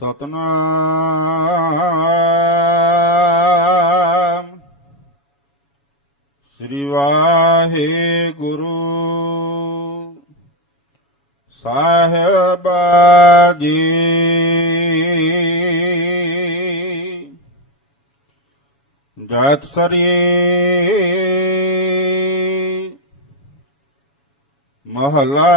ਸਤਨਾਮ। ਸ੍ਰੀ ਵਾਹਿਗੁਰੂ। ਸਾਹਿਬ ਜੀ ਜਤ ਸਰੀ। ਮਹਲਾ।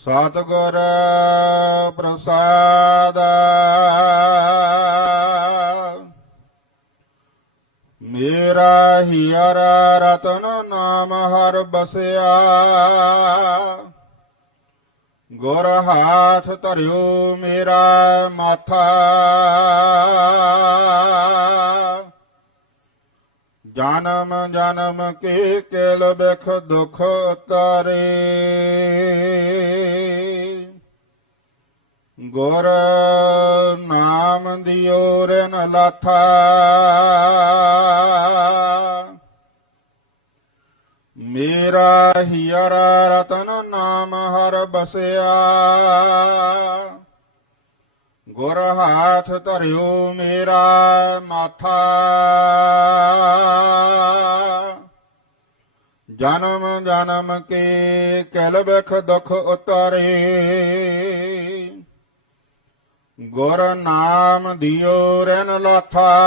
ਸਤਿਗੁਰ ਪ੍ਰਸਾਦ। ਮੇਰਾ ਹੀਰ ਰਤਨ ਨਾਮ ਹਰ ਬਸਿਆ। ਗੁਰ ਹਾਥ ਧਰਿਓ ਮੇਰਾ ਮਾਥਾ। ਜਨਮ ਜਨਮ ਕੇ ਕੇਲ ਬਿਖ ਦੁਖ ਤਰੇ। ਗੁਰ ਨਾਮ ਦਿਓ ਰਨ ਲਾਥਾ। ਮੇਰਾ ਹਿਰ ਰਤਨ ਨਾਮ ਹਰ ਬਸਿਆ। ਗੁਰ ਹਾਥ ਧਰਿਓ ਮੇਰਾ ਮਾਥਾ। ਜਨਮ ਜਨਮ ਕੇ ਕਲ ਬਖ ਦੁਖ ਉਤਰੇ। ਗੁਰ ਨਾਮ ਦਿਓ ਰਨ ਲਾਥਾ।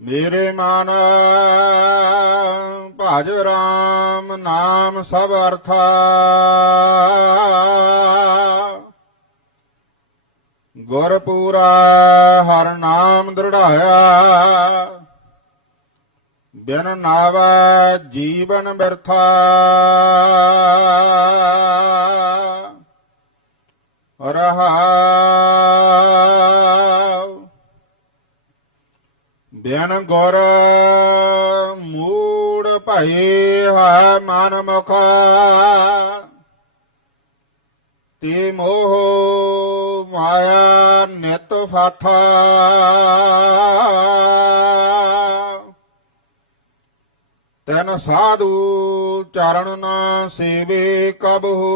ਮੇਰੇ ਮਨ ਭਜ ਰਾਮ ਨਾਮ ਸਭ ਅਰਥਾ। ਗੁਰ ਪੂਰਾ ਹਰ ਨਾਮ ਦ੍ਰਿੜਾਇਆ। ਬਿਨ ਨਾਵਾ ਜੀਵਨ ਬਿਰਥਾ। ਰਹਾਉ ਬਿਨ ਗੁਰ ਮੂੜ ਭਈ ਹੈ ਮਨ ਮੁਖ ਤੇ ਮੋਹ ਮਾਇਆ ਨਿਤ ਫਾਥਾ ਤੈਨ ਸਾਧੂ ਚਰਨ ਨਾ ਸੇਵੇ ਕਬਹੂ